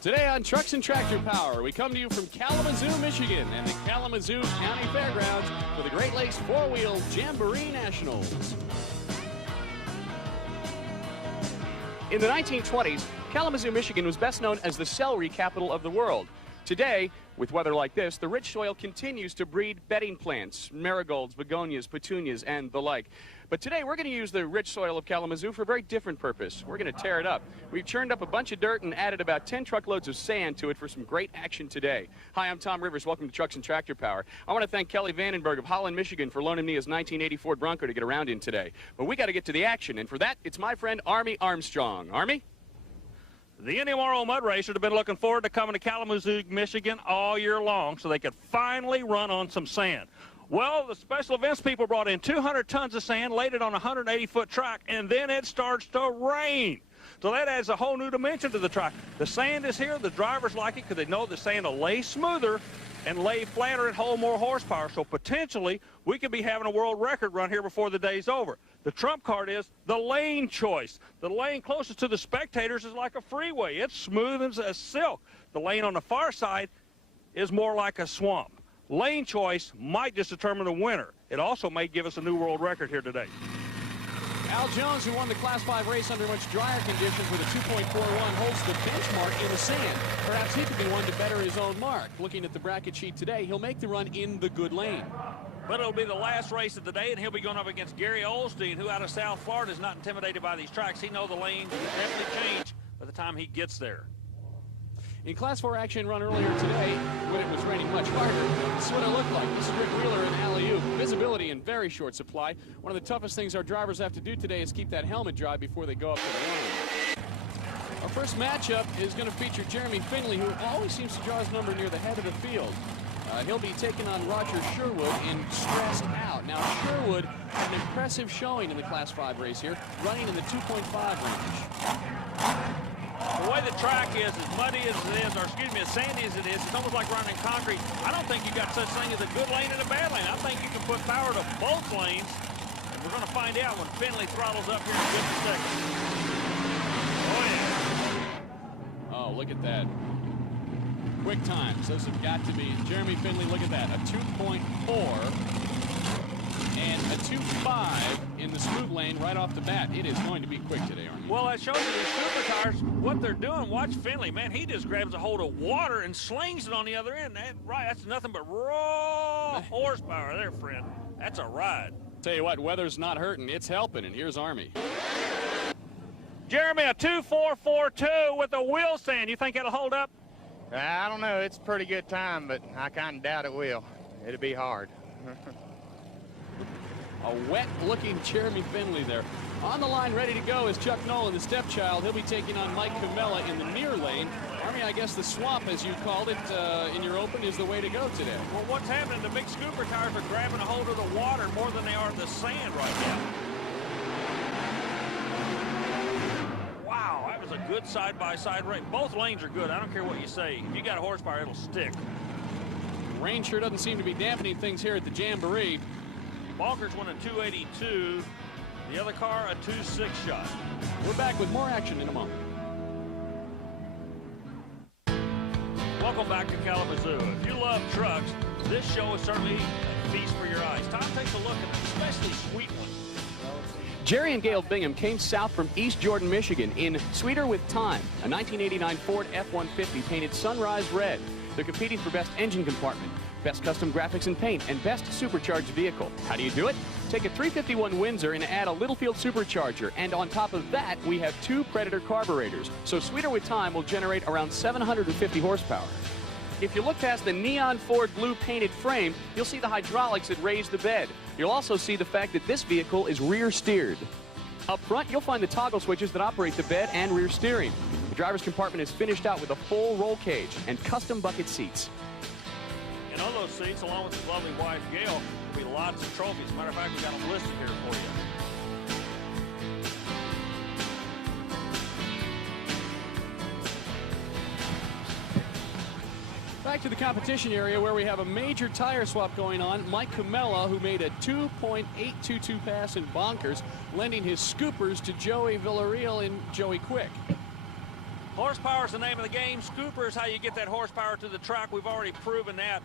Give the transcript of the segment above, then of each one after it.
Today on Trucks and Tractor Power, we come to you from Kalamazoo, Michigan, and the Kalamazoo County Fairgrounds for the Great Lakes Four-Wheel Jamboree Nationals. In the 1920s, Kalamazoo, Michigan was best known as the celery capital of the world. Today, with weather like this, the rich soil continues to breed bedding plants, marigolds, begonias, petunias, and the like. But today, we're going to use the rich soil of Kalamazoo for a very different purpose. We're going to tear it up. We've churned up a bunch of dirt and added about 10 truckloads of sand to it for some great action today. Hi, I'm Tom Rivers. Welcome to Trucks and Tractor Power. I want to thank Kelly Vandenberg of Holland, Michigan for loaning me his 1980 Ford Bronco to get around in today. But we got to get to the action, and for that, it's my friend Army Armstrong. Army? The NMRO mud racers have been looking forward to coming to Kalamazoo, Michigan all year long so they could finally run on some sand. Well, the special events people brought in 200 tons of sand, laid it on a 180-foot track, and then it starts to rain. So that adds a whole new dimension to the track. The sand is here. The drivers like it because they know the sand will lay smoother and lay flatter and hold more horsepower. So potentially, we could be having a world record run here before the day's over. The trump card is the lane choice. The lane closest to the spectators is like a freeway. It's smooth as silk. The lane on the far side is more like a swamp. Lane choice might just determine the winner. It also may give us a new world record here today. Al Jones, who won the Class 5 race under much drier conditions with a 2.41, holds the benchmark in the sand. Perhaps he could be one to better his own mark. Looking at the bracket sheet today, he'll make the run in the good lane. But it'll be the last race of the day, and he'll be going up against Gary Osteen, who out of South Florida is not intimidated by these tracks. He knows the lane will definitely change by the time he gets there. In Class 4 action run earlier today, when it was raining much harder, this is what it looked like. This is Rick Wheeler and alley-oop. Visibility in very short supply. One of the toughest things our drivers have to do today is keep that helmet dry before they go up to the line. Our first matchup is going to feature Jeremy Finley, who always seems to draw his number near the head of the field. He'll be taking on Roger Sherwood in Stressed Out. Now, Sherwood had an impressive showing in the Class 5 race here, running in the 2.5 range. The way the track is, as muddy as it is, or excuse me, as sandy as it is, it's almost like running concrete. I don't think you got such thing as a good lane and a bad lane. I think you can put power to both lanes, and we're going to find out when Finley throttles up here in just a second. Oh, yeah. Oh, look at that. Quick times. Those have got to be. Jeremy Finley, look at that. A 2.4 and a 2.5 in the smooth lane right off the bat. It is going to be quick today, Arnie. Well, that shows you these super cars, what they're doing. Watch Finley, man. He just grabs a hold of water and slings it on the other end. That's nothing but raw horsepower there, friend. That's a ride. Tell you what, weather's not hurting. It's helping, and here's Army. Jeremy, a 2.442 with a wheel stand. You think it'll hold up? I don't know. It's a pretty good time, but I kind of doubt it will. It'll be hard. A wet-looking Jeremy Finley there. On the line, ready to go, is Chuck Nolan, the stepchild. He'll be taking on Mike Camella in the near lane. Army, I guess the swamp, as you called it in your open, is the way to go today. Well, what's happening? The big scooper tires are grabbing a hold of the water more than they are the sand right now. Wow, that was a good side-by-side race. Both lanes are good. I don't care what you say. If you got a horsepower, it'll stick. Rain sure doesn't seem to be dampening things here at the Jamboree. Bonkers won a 282. The other car, a 2.6 shot. We're back with more action in a moment. Welcome back to Kalamazoo. If you love trucks, this show is certainly a feast for your eyes. Tom takes a look at an especially sweet one. Jerry and Gail Bingham came south from East Jordan, Michigan in Sweeter with Time, a 1989 Ford F-150 painted sunrise red. They're competing for best engine compartment, best custom graphics and paint, and best supercharged vehicle. How do you do it? Take a 351 Windsor and add a Littlefield supercharger, and on top of that, we have 2 Predator carburetors. So Sweeter with Time will generate around 750 horsepower. If you look past the neon Ford blue painted frame, you'll see the hydraulics that raise the bed. You'll also see the fact that this vehicle is rear steered. Up front, you'll find the toggle switches that operate the bed and rear steering. The driver's compartment is finished out with a full roll cage and custom bucket seats. And on those seats, along with his lovely wife, Gail, will be lots of trophies. As a matter of fact, we've got them listed here for you. Back to the competition area where we have a major tire swap going on. Mike Camella, who made a 2.822 pass in Bonkers, lending his scoopers to Joey Villarreal and Joey Quick. Horsepower is the name of the game. Scooper is how you get that horsepower to the track. We've already proven that.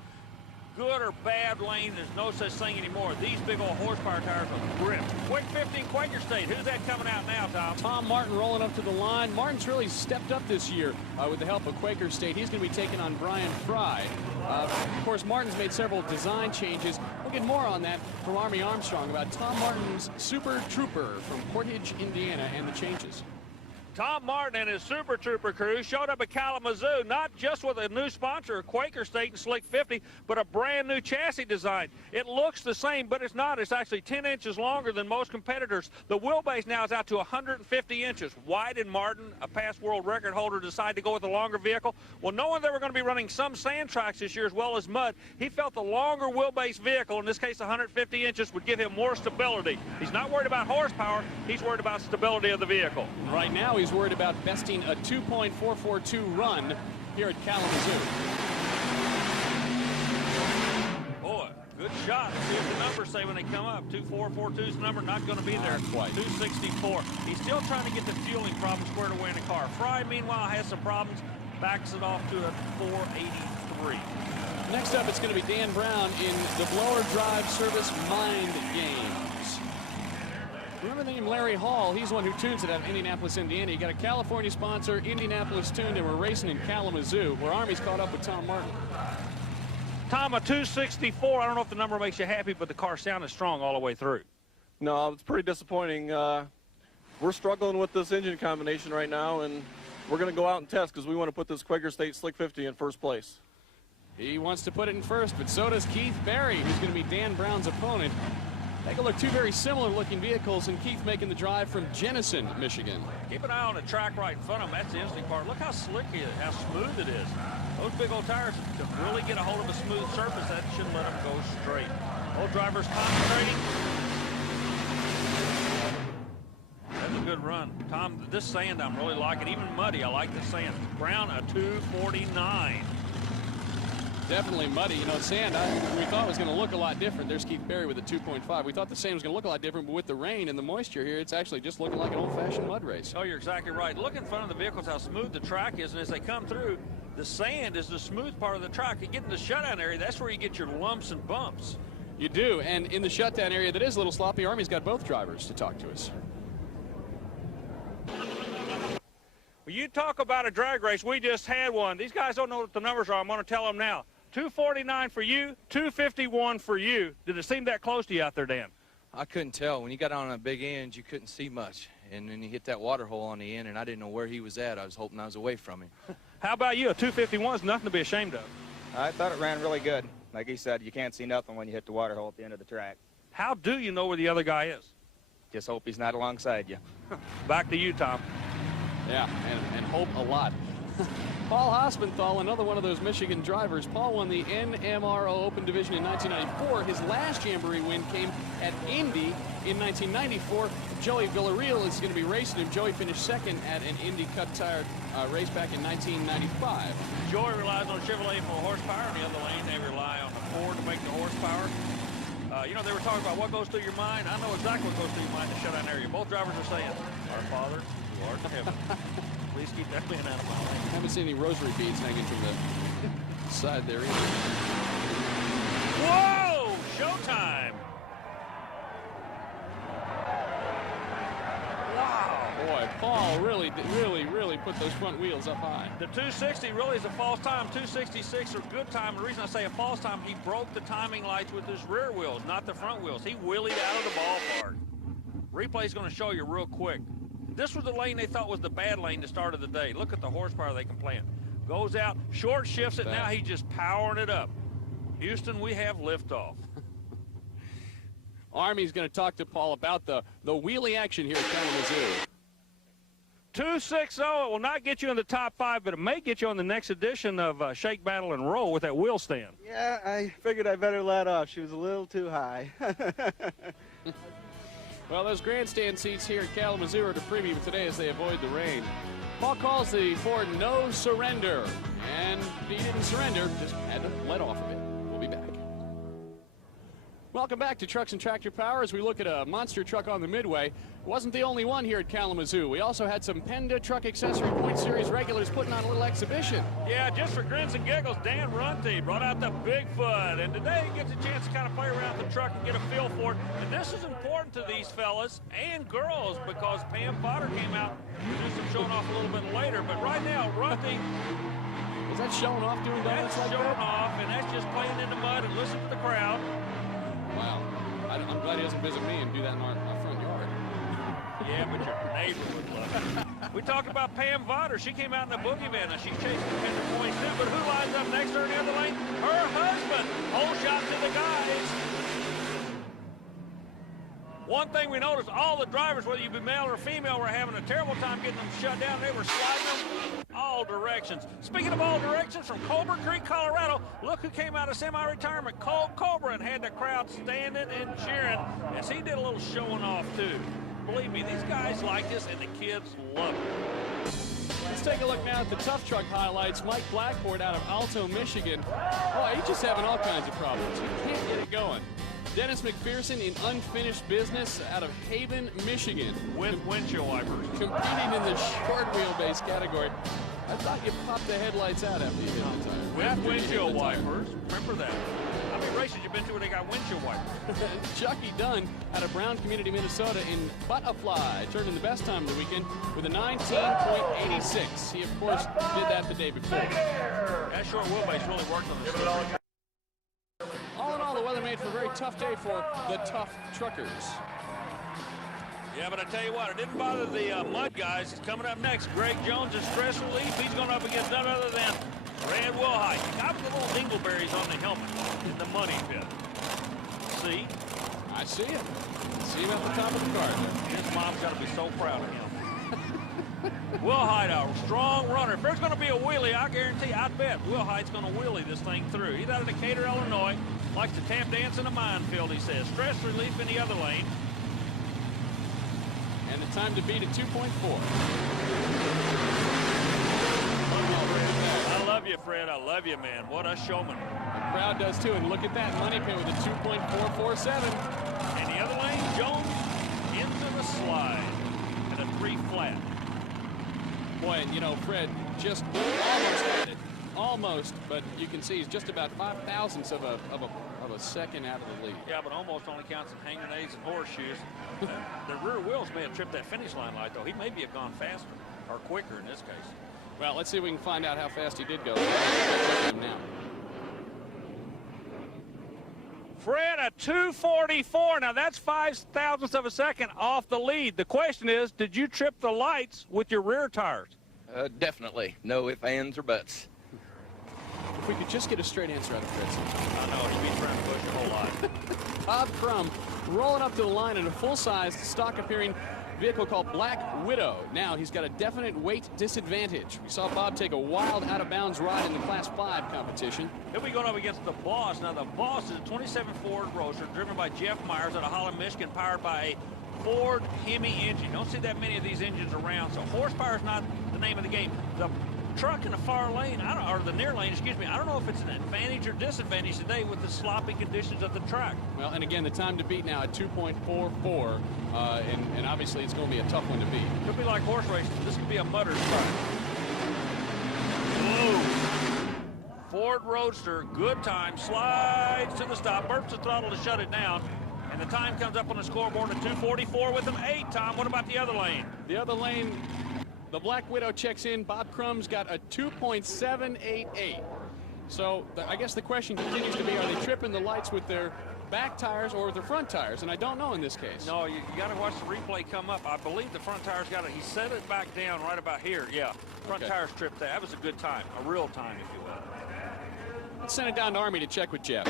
Good or bad lane, there's no such thing anymore. These big old horsepower tires are grip. Quick 15 Quaker State. Who's that coming out now, Tom? Tom Martin rolling up to the line. Martin's really stepped up this year with the help of Quaker State. He's going to be taking on Brian Fry. Of course, Martin's made several design changes. We'll get more on that from Army Armstrong about Tom Martin's Super Trooper from Portage, Indiana, and the changes. Tom Martin and his Super Trooper crew showed up at Kalamazoo, not just with a new sponsor, Quaker State and Slick 50, but a brand new chassis design. It looks the same, but it's not. It's actually 10 inches longer than most competitors. The wheelbase now is out to 150 inches. Why did Martin, a past world record holder, decide to go with a longer vehicle? Well, knowing they were going to be running some sand tracks this year as well as mud, he felt the longer wheelbase vehicle, in this case 150 inches, would give him more stability. He's not worried about horsepower. He's worried about stability of the vehicle. Right now, he's worried about besting a 2.442 run here at Kalamazoo. Boy, good shot. Let's see what the numbers say when they come up. 2442's number not going to be there. Quite. 264. He's still trying to get the fueling problem squared away in the car. Fry, meanwhile, has some problems. Backs it off to a 483. Next up, it's going to be Dan Brown in the blower drive service mind games. Remember the name Larry Hall? He's the one who tunes it out of Indianapolis, Indiana. You got a California sponsor, Indianapolis tuned, and we're racing in Kalamazoo, where Army's caught up with Tom Martin. Tom, a 264. I don't know if the number makes you happy, but the car sounded strong all the way through. No, it's pretty disappointing. We're struggling with this engine combination right now, and we're going to go out and test because we want to put this Quaker State Slick 50 in first place. He wants to put it in first, but so does Keith Barry, who's going to be Dan Brown's opponent. Take a look, two very similar looking vehicles, and Keith making the drive from Genison, Michigan. Keep an eye on the track right in front of him. That's the interesting part. Look how slick it is, how smooth it is. Those big old tires, to really get a hold of a smooth surface, that should let them go straight. Both drivers concentrating. That's a good run. Tom, this sand I'm really liking. Even muddy, I like the sand. Brown, a 249. Definitely muddy. You know, sand, we thought was going to look a lot different. There's Keith Barry with a 2.5. We thought the sand was going to look a lot different, but with the rain and the moisture here, it's actually just looking like an old-fashioned mud race. Oh, you're exactly right. Look in front of the vehicles how smooth the track is, and as they come through, the sand is the smooth part of the track. You get in the shutdown area, that's where you get your lumps and bumps. You do, and in the shutdown area that is a little sloppy, Army's got both drivers to talk to us. Well, you talk about a drag race, we just had one. These guys don't know what the numbers are. I'm going to tell them now. 249 for you, 251 for you. Did it seem that close to you out there, Dan? I couldn't tell. When you got on a big end, you couldn't see much. And then he hit that water hole on the end, and I didn't know where he was at. I was hoping I was away from him. How about you? A 251 is nothing to be ashamed of. I thought it ran really good. Like he said, you can't see nothing when you hit the water hole at the end of the track. How do you know where the other guy is? Just hope he's not alongside you. Back to you, Tom. Yeah, and hope a lot. Paul Hospenthal, another one of those Michigan drivers. Paul won the NMRO Open Division in 1994. His last Jamboree win came at Indy in 1994. Joey Villarreal is going to be racing him. Joey finished second at an Indy Cut Tire race back in 1995. Joey relies on Chevrolet for horsepower. In the other lane, they rely on the Ford to make the horsepower. You know, they were talking about what goes through your mind. I know exactly what goes through your mind in the shutdown area. Both drivers are saying, "Our Father, who art in heaven." Please keep that man out of my lane. Haven't seen any rosary beads hanging from the side there either. Whoa! Showtime! Wow! Boy, Paul really put those front wheels up high. The 260 really is a false time. 266 are good time. The reason I say a false time, he broke the timing lights with his rear wheels, not the front wheels. He wheelied out of the ballpark. Replay's going to show you real quick. This was the lane they thought was the bad lane to start of the day. Look at the horsepower they can plant. Goes out, short shifts it, now he's just powering it up. Houston, we have liftoff. Army's going to talk to Paul about the wheelie action here at Kalamazoo. 260, it will not get you in the top 5, but it may get you on the next edition of Shake, Battle, and Roll with that wheel stand. Yeah, I figured I better let off. She was a little too high. Well, those grandstand seats here at Kalamazoo are to preview today as they avoid the rain. Paul calls the Ford no surrender, and he didn't surrender, just had to let off of it. We'll be back. Welcome back to Trucks and Tractor Power as we look at a monster truck on the Midway. Wasn't the only one here at Kalamazoo. We also had some Penda Truck Accessory Point Series regulars putting on a little exhibition. Yeah, just for grins and giggles, Dan Runte brought out the Bigfoot, and today he gets a chance to kind of play around the truck and get a feel for it. And this is important to these fellas and girls because Pam Potter came out and did some showing off a little bit later. But right now, Runte... Is that showing off doing donuts like that? That's showing off, and that's just playing in the mud and listening to the crowd. Wow. I'm glad he doesn't visit me and do that in our front yard. Yeah, but your neighbor would love it. We talked about Pam Potter. She came out in the boogie van and she chased the Pender points too. But who lines up next to her in the other lane? Her husband. Whole shot to the guys. One thing we noticed, all the drivers, whether you be male or female, were having a terrible time getting them shut down. They were sliding them all directions. Speaking of all directions, from Cobra Creek, Colorado, look who came out of semi-retirement, Colt Cobra, and had the crowd standing and cheering as he did a little showing off too. Believe me, these guys like this, and the kids love it. Let's take a look now at the tough truck highlights. Mike Blackport out of Alto, Michigan. Boy, he's just having all kinds of problems. He can't get it going. Dennis McPHEARSON in unfinished business out of Haven, Michigan. With windshield wipers. Competing in the short wheelbase category. I thought you popped the headlights out after you hit the tire. With windshield wipers. Remember that. How many races you been to where they got windshield wipers? Chucky Dunn out of Brown Community, Minnesota in Butterfly. Turned in the best time of the weekend with a 19.86. He, of course, did that the day before. That short wheelbase really worked on this. All in all, the weather made for a very tough day for the tough truckers. Yeah, but I tell you what, it didn't bother the mud guys. It's coming up next. Greg Jones is stress relief. He's going up against none other than Brad Wilhite. The guy with the little dingleberries on the helmet in the money pit. See? I see it. See him at the top of the card. His mom's got to be so proud of him. Wilhite, a strong runner. If there's going to be a wheelie, I guarantee, I bet Wilhite's going to wheelie this thing through. He's out of Decatur, Illinois. Likes to tap dance in a minefield, he says. Stress relief in the other lane. And the time to beat at 2.4. I love you, Fred. I love you, man. What a showman. The crowd does too. And look at that money pit with a 2.447. And the other lane, Jones into the slide at a 3 flat. Boy, you know, Fred just almost had it. Almost, but you can see he's just about 5/1000ths of a second out of the lead. Yeah, but almost only counts in hand grenades and horseshoes. The rear wheels may have tripped that finish line light, though. He may have gone faster or quicker in this case. Well, let's see if we can find out how fast he did go. Now. Fred, a 2:44. Now, that's 5/1000ths of a second off the lead. The question is, did you trip the lights with your rear tires? Definitely. No ifs, ands, or buts. If we could just get a straight answer out of Fred. I know, he'd be trying to push a whole lot. Bob Crum rolling up to the line in a full-sized, stock-appearing vehicle called Black Widow. Now he's got a definite weight disadvantage. We saw Bob take a wild out-of-bounds ride in the Class 5 competition. He'll be going up against the Boss. Now, the Boss is a 27 Ford Roadster driven by Jeff Myers out of Holland, Michigan, powered by a Ford Hemi engine. Don't see that many of these engines around, so horsepower is not the name of the game. The truck in the far lane, or the near lane, excuse me, I don't know if it's an advantage or disadvantage today with the sloppy conditions of the track. Well, and again, the time to beat now at 2.44, and obviously it's going to be a tough one to beat. Could be like horse racing. This could be a mudder's track. Whoa. Ford Roadster, good time, slides to the stop, burps the throttle to shut it down, and the time comes up on the scoreboard at 2:44 with an 8. Tom, what about the other lane? The other lane, the Black Widow checks in. Bob Crum's got a 2.788. So I guess the question continues to be, are they tripping the lights with their back tires or with their front tires? And I don't know in this case. No, you got to watch the replay come up. I believe the front tires got it. He set it back down right about here. Yeah, front tires tripped that. That was a good time, a real time, if you will. Let's send it down to Army to check with Jeff.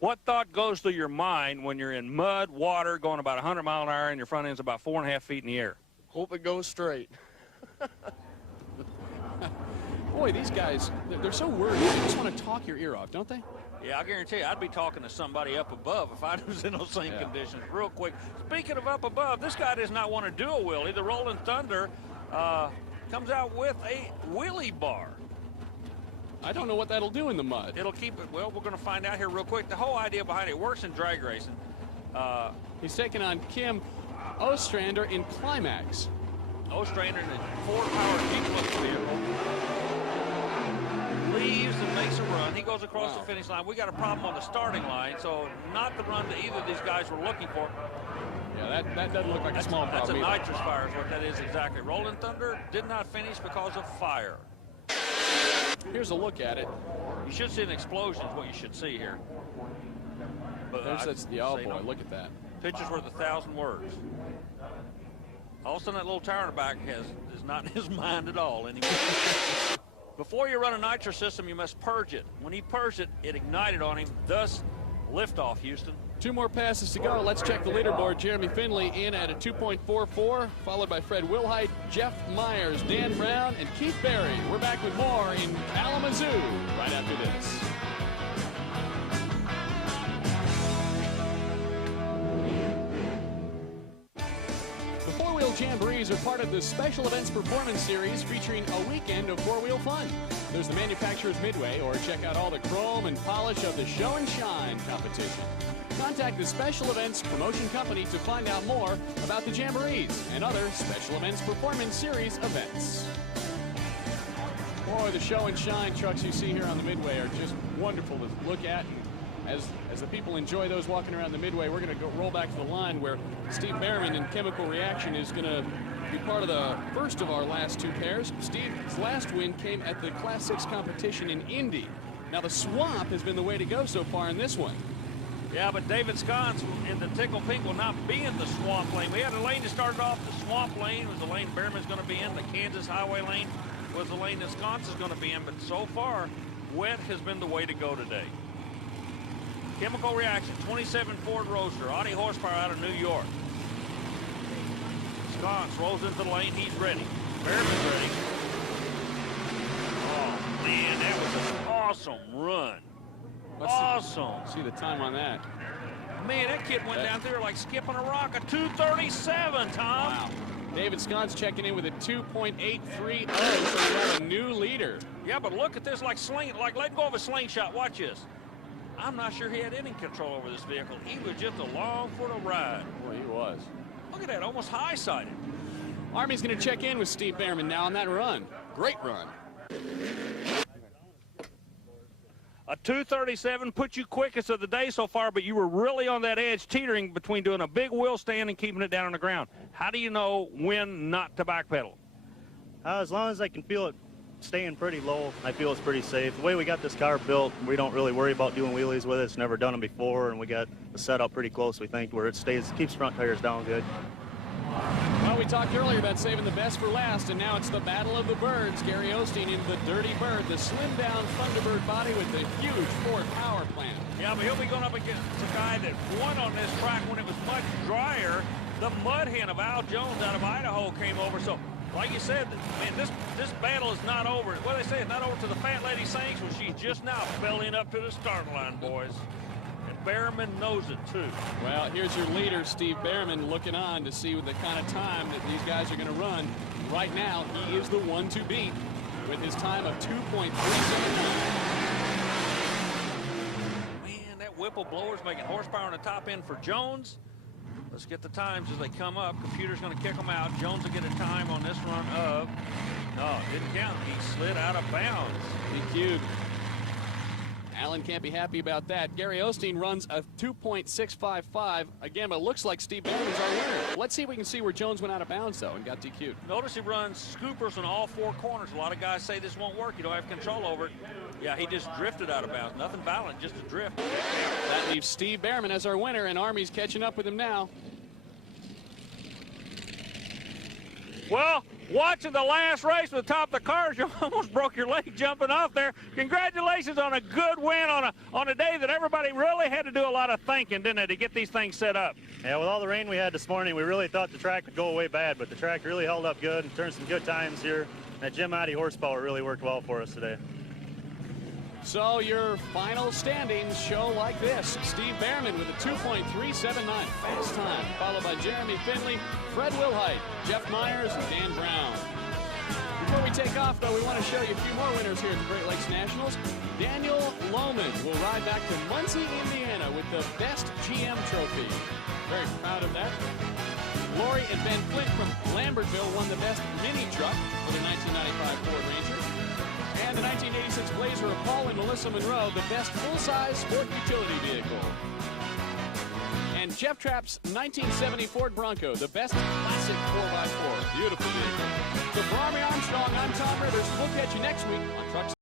What thought goes through your mind when you're in mud, water, going about 100 miles an hour, and your front end's about 4.5 feet in the air? Hope it goes straight. Boy, these guys, they're so worried. They just want to talk your ear off, don't they? Yeah, I guarantee you, I'd be talking to somebody up above if I was in those same conditions. Real quick, speaking of up above, this guy does not want to do a wheelie. The Rolling Thunder comes out with a wheelie bar. I don't know what that'll do in the mud. It'll keep it, well, we're going to find out here real quick. The whole idea behind it works in drag racing. He's taking on Kim Ostrander in Climax. Ostrander in a 4-powered heat-plus vehicle. Leaves and makes a run. He goes across the finish line. We got a problem on the starting line, so not the run that either of these guys were looking for. Yeah, that doesn't look like a small That's problem. a nitrous fire is what that is exactly. Rolling Thunder did not finish because of fire. Here's a look at it. You should see an explosion is what you should see here. But There's oh boy, look at that. Picture's worth 1,000 words. All of a sudden that little tire in the back is not in his mind at all anymore. Before you run a nitro system, you must purge it. When he purged it, it ignited on him, thus liftoff, Houston. 2 more passes to go. Let's check the leaderboard. Jeremy Finley in at a 2.44, followed by Fred Wilhite, Jeff Myers, Dan Brown, and Keith Berry. We're back with more in Kalamazoo right after this. The four-wheel jamborees are part of the Special Events Performance Series featuring a weekend of four-wheel fun. There's the manufacturer's midway, or check out all the chrome and polish of the Show and Shine competition. Contact the Special Events Promotion Company to find out more about the jamborees and other Special Events Performance Series events. Boy, the Show and Shine trucks you see here on the midway are just wonderful to look at. As the people enjoy those walking around the midway, we're going to go roll back to the line where Steve Bareman in Chemical Reaction is going to be part of the first of our last 2 pairs. Steve's last win came at the Class 6 competition in Indy. Now the swamp has been the way to go so far in this one. Yeah, but David Sconce in the Tickle Pink will not be in the swamp lane. We had a lane that started off the swamp lane, was the lane Behrman's going to be in. The Kansas Highway lane was the lane that Sconce is going to be in. But so far, wet has been the way to go today. Chemical Reaction, 27 Ford Roadster, Audi horsepower out of New York. Sconce rolls into the lane. He's ready. Behrman's ready. Oh, man, that was an awesome run. Awesome. See the time on that. Man, that kid went down there like skipping a rock. A 2:37, Tom. Wow. David Sconce checking in with a 2.830, so we got a new leader. Yeah, but look at this, like letting go of a slingshot. Watch this. I'm not sure he had any control over this vehicle. He was just along for the ride. Boy, he was. Look at that, almost high-sided. Army's going to check in with Steve Behrman now on that run. Great run. A 2:37 put you quickest of the day so far, but you were really on that edge, teetering between doing a big wheel stand and keeping it down on the ground. How do you know when not to backpedal? As long as I can feel it staying pretty low, I feel it's pretty safe. The way we got this car built, we don't really worry about doing wheelies with it. It's never done them before, and we got the setup pretty close, we think, where it keeps front tires down good. Well, we talked earlier about saving the best for last, and now it's the Battle of the Birds. Gary Osteen in the Dirty Bird, the slimmed-down Thunderbird body with the huge Ford power plant. Yeah, but he'll be going up against a guy that won on this track when it was much drier. The mud hen of Al Jones out of Idaho came over. So, like you said, man, this battle is not over. What they say, it's not over to the fat lady sings when she's just now bellying up to the start line, boys. And Behrman knows it, too. Well, here's your leader, Steve Behrman, looking on to see the kind of time that these guys are going to run. Right now, he is the one to beat with his time of 2.379. Man, that Whipple blower's making horsepower on the top end for Jones. Let's get the times as they come up. Computer's going to kick them out. Jones will get a time on this run of... No, didn't count. He slid out of bounds. DQ'd. Allen can't be happy about that. Gary Osteen runs a 2.655. Again, but it looks like Steve Behrman's our winner. Let's see if we can see where Jones went out of bounds, though, and got DQ'd. Notice he runs scoopers in all 4 corners. A lot of guys say this won't work. You don't have control over it. Yeah, he just drifted out of bounds. Nothing violent, just a drift. That leaves Steve Behrman as our winner, and Army's catching up with him now. Well, watching the last race with the top of the cars, you almost broke your leg jumping off there. Congratulations on a good win on a day that everybody really had to do a lot of thinking, didn't they, to get these things set up? Yeah, with all the rain we had this morning, we really thought the track would go away bad, but the track really held up good and turned some good times here. That Jim Addy horsepower really worked well for us today. So your final standings show like this. Steve Behrman with a 2.379 fast time, followed by Jeremy Finley, Fred Wilhite, Jeff Myers, and Dan Brown. Before we take off, though, we want to show you a few more winners here at the Great Lakes Nationals. Daniel LOWMAN will ride back to Muncie, Indiana with the Best GM Trophy. Very proud of that. Lori and Ben Flint from Lambertville won the Best Mini Truck for the 1995 Ford Ranger. And the 1986 Blazer of Paul and Melissa Monroe, the Best Full-Size Sport Utility Vehicle. And Jeff Trapp's 1970 Ford Bronco, the Best Classic 4x4. Beautiful vehicle. So for Army Armstrong, I'm Tom Rivers. We'll catch you next week on Trucks